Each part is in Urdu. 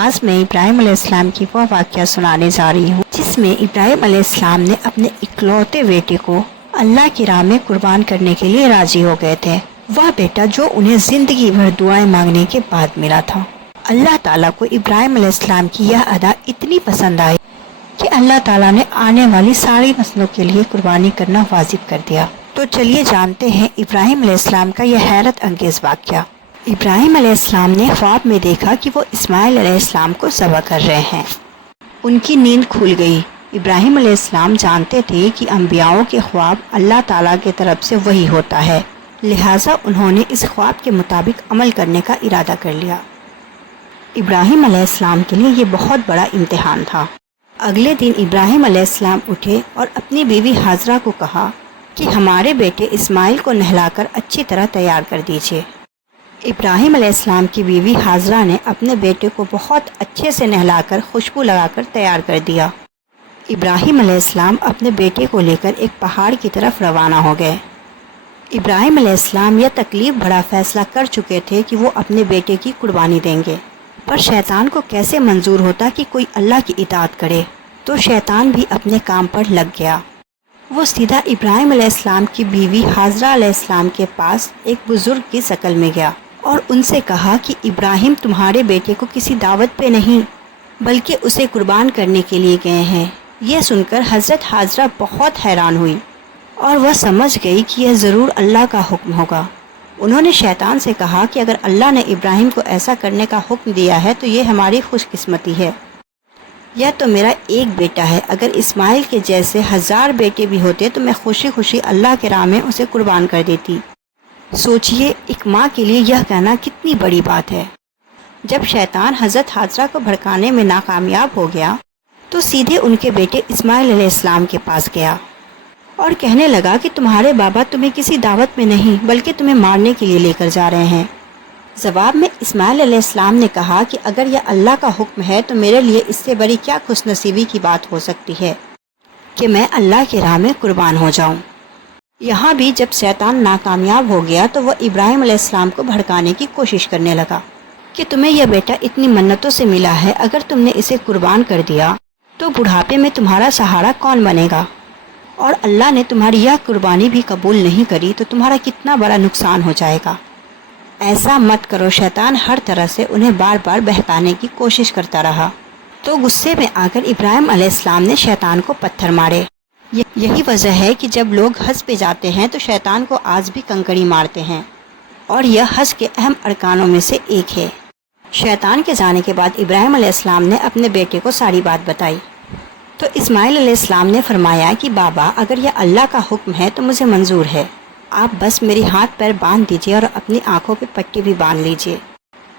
آج میں ابراہیم علیہ السلام کی وہ واقعہ سنانے جا رہی ہوں جس میں ابراہیم علیہ السلام نے اپنے اکلوتے بیٹے کو اللہ کی راہ میں قربان کرنے کے لیے راضی ہو گئے تھے۔ وہ بیٹا جو انہیں زندگی بھر دعائیں مانگنے کے بعد ملا تھا۔ اللہ تعالیٰ کو ابراہیم علیہ السلام کی یہ ادا اتنی پسند آئی کہ اللہ تعالیٰ نے آنے والی ساری نسلوں کے لیے قربانی کرنا واجب کر دیا۔ تو چلیے جانتے ہیں ابراہیم علیہ السلام کا یہ حیرت انگیز واقعہ۔ ابراہیم علیہ السلام نے خواب میں دیکھا کہ وہ اسماعیل علیہ السلام کو ذبح کر رہے ہیں۔ ان کی نیند کھل گئی۔ ابراہیم علیہ السلام جانتے تھے کہ انبیاؤں کے خواب اللہ تعالیٰ کی طرف سے وحی ہوتا ہے، لہٰذا انہوں نے اس خواب کے مطابق عمل کرنے کا ارادہ کر لیا۔ ابراہیم علیہ السلام کے لیے یہ بہت بڑا امتحان تھا۔ اگلے دن ابراہیم علیہ السلام اٹھے اور اپنی بیوی حاجرہ کو کہا کہ ہمارے بیٹے اسماعیل کو نہلا کر اچھی طرح تیار کر دیجیے۔ ابراہیم علیہ السلام کی بیوی حاجرہ نے اپنے بیٹے کو بہت اچھے سے نہلا کر خوشبو لگا کر تیار کر دیا۔ ابراہیم علیہ السلام اپنے بیٹے کو لے کر ایک پہاڑ کی طرف روانہ ہو گئے۔ ابراہیم علیہ السلام یہ تکلیف بھرا فیصلہ کر چکے تھے کہ وہ اپنے بیٹے کی قربانی دیں گے، پر شیطان کو کیسے منظور ہوتا کہ کوئی اللہ کی اطاعت کرے؟ تو شیطان بھی اپنے کام پر لگ گیا۔ وہ سیدھا ابراہیم علیہ السلام کی بیوی حاجرہ علیہ السلام کے پاس ایک بزرگ کی شکل میں گیا اور ان سے کہا کہ ابراہیم تمہارے بیٹے کو کسی دعوت پہ نہیں بلکہ اسے قربان کرنے کے لیے گئے ہیں۔ یہ سن کر حضرت حاجرہ بہت حیران ہوئی اور وہ سمجھ گئی کہ یہ ضرور اللہ کا حکم ہوگا۔ انہوں نے شیطان سے کہا کہ اگر اللہ نے ابراہیم کو ایسا کرنے کا حکم دیا ہے تو یہ ہماری خوش قسمتی ہے۔ یہ تو میرا ایک بیٹا ہے، اگر اسماعیل کے جیسے 1000 بیٹے بھی ہوتے تو میں خوشی خوشی اللہ کے راہ میں اسے قربان کر دیتی۔ سوچئے ایک ماں کے لیے یہ کہنا کتنی بڑی بات ہے۔ جب شیطان حضرت حاجرہ کو بھڑکانے میں ناکامیاب ہو گیا تو سیدھے ان کے بیٹے اسماعیل علیہ السلام کے پاس گیا اور کہنے لگا کہ تمہارے بابا تمہیں کسی دعوت میں نہیں بلکہ تمہیں مارنے کے لیے لے کر جا رہے ہیں۔ جواب میں اسماعیل علیہ السلام نے کہا کہ اگر یہ اللہ کا حکم ہے تو میرے لیے اس سے بڑی کیا خوش نصیبی کی بات ہو سکتی ہے کہ میں اللہ کی راہ میں قربان ہو جاؤں۔ یہاں بھی جب شیطان ناکامیاب ہو گیا تو وہ ابراہیم علیہ السلام کو بھڑکانے کی کوشش کرنے لگا کہ تمہیں یہ بیٹا اتنی منتوں سے ملا ہے، اگر تم نے اسے قربان کر دیا تو بڑھاپے میں تمہارا سہارا کون بنے گا؟ اور اللہ نے تمہاری یہ قربانی بھی قبول نہیں کری تو تمہارا کتنا بڑا نقصان ہو جائے گا۔ ایسا مت کرو۔ شیطان ہر طرح سے انہیں بار بار بہکانے کی کوشش کرتا رہا تو غصے میں آ کر ابراہیم علیہ السلام نے شیطان کو پتھر مارے۔ یہی وجہ ہے کہ جب لوگ حج پہ جاتے ہیں تو شیطان کو آج بھی کنکڑی مارتے ہیں، اور یہ حج کے اہم ارکانوں میں سے ایک ہے۔ شیطان کے جانے کے بعد ابراہیم علیہ السلام نے اپنے بیٹے کو ساری بات بتائی تو اسماعیل علیہ السلام نے فرمایا کہ بابا اگر یہ اللہ کا حکم ہے تو مجھے منظور ہے، آپ بس میرے ہاتھ پیر باندھ دیجئے اور اپنی آنکھوں پہ پٹی بھی باندھ لیجئے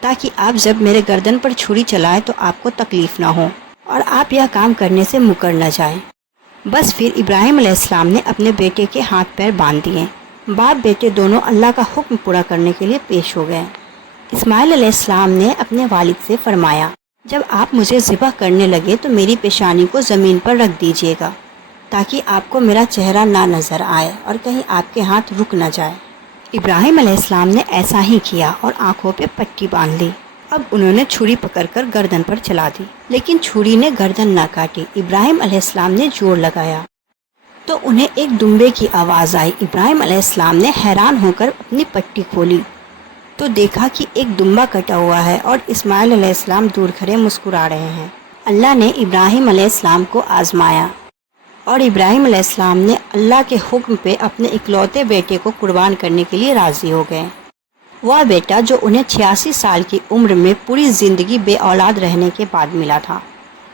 تاکہ آپ جب میرے گردن پر چھری چلائیں تو آپ کو تکلیف نہ ہو اور آپ یہ کام کرنے سے مکر نہ جائیں۔ بس پھر ابراہیم علیہ السلام نے اپنے بیٹے کے ہاتھ پیر باندھ دیے۔ باپ بیٹے دونوں اللہ کا حکم پورا کرنے کے لیے پیش ہو گئے۔ اسماعیل علیہ السلام نے اپنے والد سے فرمایا جب آپ مجھے ذبح کرنے لگے تو میری پیشانی کو زمین پر رکھ دیجیے گا تاکہ آپ کو میرا چہرہ نہ نظر آئے اور کہیں آپ کے ہاتھ رک نہ جائے۔ ابراہیم علیہ السلام نے ایسا ہی کیا اور آنکھوں پہ پٹی باندھ لی۔ اب انہوں نے چھری پکڑ کر گردن پر چلا دی لیکن چھری نے گردن نہ کاٹی۔ ابراہیم علیہ السلام نے زور لگایا تو انہیں ایک دمبے کی آواز آئی۔ ابراہیم علیہ السلام نے حیران ہو کر اپنی پٹی کھولی تو دیکھا کہ ایک دمبا کٹا ہوا ہے اور اسماعیل علیہ السلام دور کھڑے مسکرا رہے ہیں۔ اللہ نے ابراہیم علیہ السلام کو آزمایا اور ابراہیم علیہ السلام نے اللہ کے حکم پہ اپنے اکلوتے بیٹے کو قربان کرنے کے لیے راضی ہو گئے۔ وہ بیٹا جو انہیں 86 سال کی عمر میں پوری زندگی بے اولاد رہنے کے بعد ملا تھا۔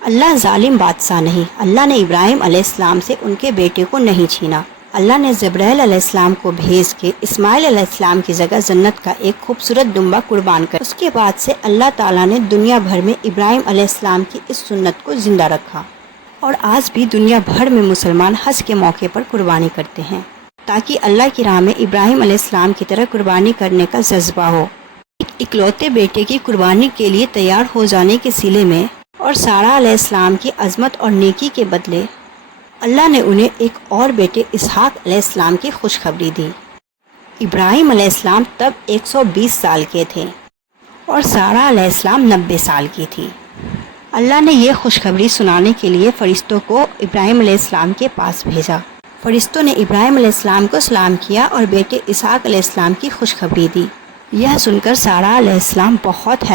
اللہ ظالم بادشاہ نہیں۔ اللہ نے ابراہیم علیہ السلام سے ان کے بیٹے کو نہیں چھینا۔ اللہ نے جبرائیل علیہ السلام کو بھیج کے اسماعیل علیہ السلام کی جگہ جنت کا ایک خوبصورت دمبا قربان کر اس کے بعد سے اللہ تعالیٰ نے دنیا بھر میں ابراہیم علیہ السلام کی اس سنت کو زندہ رکھا، اور آج بھی دنیا بھر میں مسلمان حج کے موقع پر قربانی کرتے ہیں تاکہ اللہ کی راہ میں ابراہیم علیہ السلام کی طرح قربانی کرنے کا جذبہ ہو۔ ایک اکلوتے بیٹے کی قربانی کے لیے تیار ہو جانے کے صلے میں اور سارہ علیہ السلام کی عظمت اور نیکی کے بدلے اللہ نے انہیں ایک اور بیٹے اسحاق علیہ السلام کی خوشخبری دی۔ ابراہیم علیہ السلام تب 120 سال کے تھے اور سارہ علیہ السلام 90 سال کی تھی۔ اللہ نے یہ خوشخبری سنانے کے لیے فرشتوں کو ابراہیم علیہ السلام کے پاس بھیجا۔ فرشتوں نے ابراہیم علیہ السلام کو سلام کیا اور بیٹے اسحاق علیہ السلام کی خوشخبری دی۔ یہ سن کر سارہ علیہ السلام بہت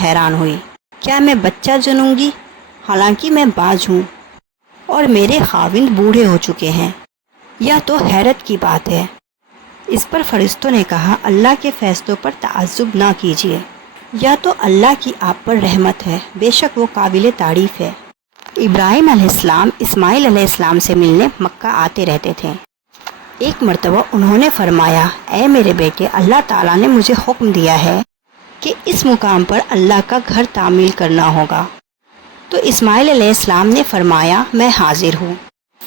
حیران ہوئی۔ کیا میں بچہ جنوں گی؟ حالانکہ میں باز ہوں اور میرے خاوند بوڑھے ہو چکے ہیں۔ یہ تو حیرت کی بات ہے۔ اس پر فرشتوں نے کہا، اللہ کے فیصلوں پر تعجب نہ کیجیے، یا تو اللہ کی آپ پر رحمت ہے، بے شک وہ قابل تعریف ہے۔ ابراہیم علیہ السلام اسماعیل علیہ السلام سے ملنے مکہ آتے رہتے تھے۔ ایک مرتبہ انہوں نے فرمایا، اے میرے بیٹے، اللہ تعالیٰ نے مجھے حکم دیا ہے کہ اس مقام پر اللہ کا گھر تعمیر کرنا ہوگا۔ تو اسماعیل علیہ السلام نے فرمایا، میں حاضر ہوں۔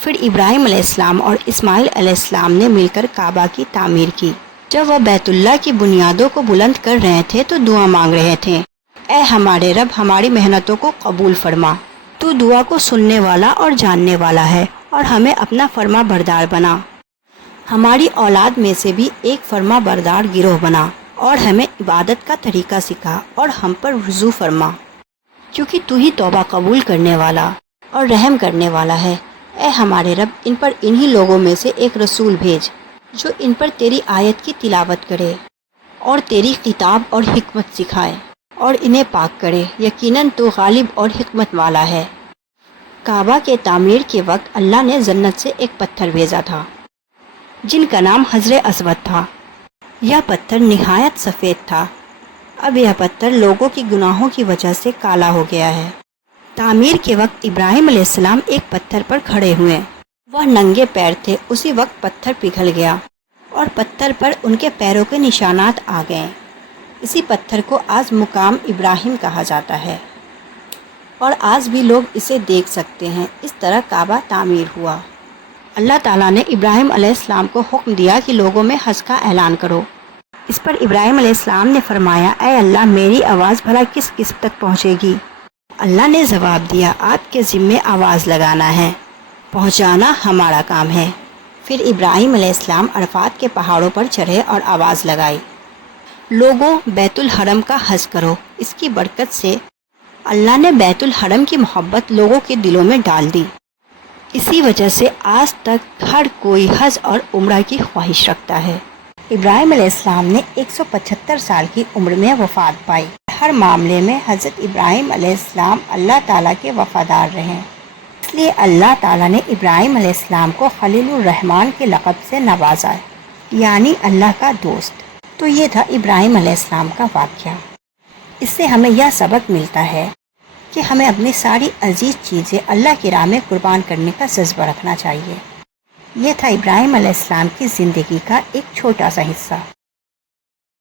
پھر ابراہیم علیہ السلام اور اسماعیل علیہ السلام نے مل کر کعبہ کی تعمیر کی۔ جب وہ بیت اللہ کی بنیادوں کو بلند کر رہے تھے تو دعا مانگ رہے تھے، اے ہمارے رب، ہماری محنتوں کو قبول فرما، تو دعا کو سننے والا اور جاننے والا ہے، اور ہمیں اپنا فرما بردار بنا، ہماری اولاد میں سے بھی ایک فرما بردار گروہ بنا، اور ہمیں عبادت کا طریقہ سکھا اور ہم پر رجوع فرما، کیونکہ تو ہی توبہ قبول کرنے والا اور رحم کرنے والا ہے۔ اے ہمارے رب، ان پر انہی لوگوں میں سے ایک رسول بھیج جو ان پر تیری آیت کی تلاوت کرے اور تیری کتاب اور حکمت سکھائے اور انہیں پاک کرے، یقیناً تو غالب اور حکمت والا ہے۔ کعبہ کے تعمیر کے وقت اللہ نے جنت سے ایک پتھر بھیجا تھا جن کا نام حجر اسود تھا۔ یہ پتھر نہایت سفید تھا۔ اب یہ پتھر لوگوں کی گناہوں کی وجہ سے کالا ہو گیا ہے۔ تعمیر کے وقت ابراہیم علیہ السلام ایک پتھر پر کھڑے ہوئے۔ وہ ننگے پیر تھے۔ اسی وقت پتھر پگھل گیا اور پتھر پر ان کے پیروں کے نشانات آ گئے۔ اسی پتھر کو آج مقام ابراہیم کہا جاتا ہے اور آج بھی لوگ اسے دیکھ سکتے ہیں۔ اس طرح کعبہ تعمیر ہوا۔ اللہ تعالیٰ نے ابراہیم علیہ السلام کو حکم دیا کہ لوگوں میں حج کا اعلان کرو۔ اس پر ابراہیم علیہ السلام نے فرمایا، اے اللہ، میری آواز بھلا کس قسم تک پہنچے گی؟ اللہ نے جواب دیا، آپ کے ذمے آواز لگانا ہے، پہنچانا ہمارا کام ہے۔ پھر ابراہیم علیہ السلام عرفات کے پہاڑوں پر چڑھے اور آواز لگائی، لوگوں، بیت الحرم کا حج کرو۔ اس کی برکت سے اللہ نے بیت الحرم کی محبت لوگوں کے دلوں میں ڈال دی۔ اسی وجہ سے آج تک ہر کوئی حج اور عمرہ کی خواہش رکھتا ہے۔ ابراہیم علیہ السلام نے 175 سال کی عمر میں وفات پائی۔ ہر معاملے میں حضرت ابراہیم علیہ السلام اللہ تعالیٰ کے وفادار رہے، اس لیے اللہ تعالیٰ نے ابراہیم علیہ السلام کو خلیل الرحمن کے لقب سے نوازا، یعنی اللہ کا دوست۔ تو یہ تھا ابراہیم علیہ السلام کا واقعہ۔ اس سے ہمیں یہ سبق ملتا ہے کہ ہمیں اپنی ساری عزیز چیزیں اللہ کی راہ میں قربان کرنے کا جذبہ رکھنا چاہیے۔ یہ تھا ابراہیم علیہ السلام کی زندگی کا ایک چھوٹا سا حصہ۔